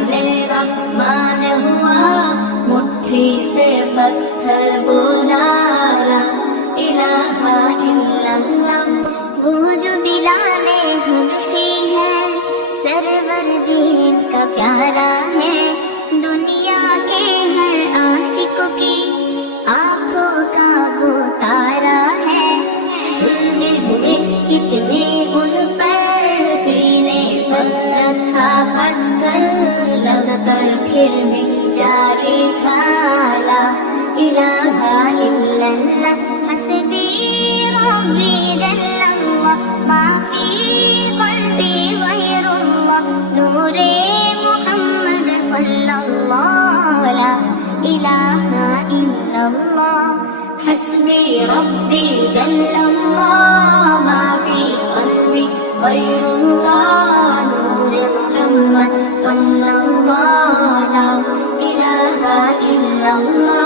میں رحمان ہوا، مٹھی سے پتھر بولا الہ الا اللہ۔ وہ جو ہے، سرور دین کا پیارا ہے۔ फिर भी जारी था ला इलाहा इल्लल्लाह हसबी रब्बी जल्लल्लाह ما في قلبي غير الله نور محمد صلى الله لا إله إلا الله حسبي ربي جل الله ما في قلبي غير إله إلا الله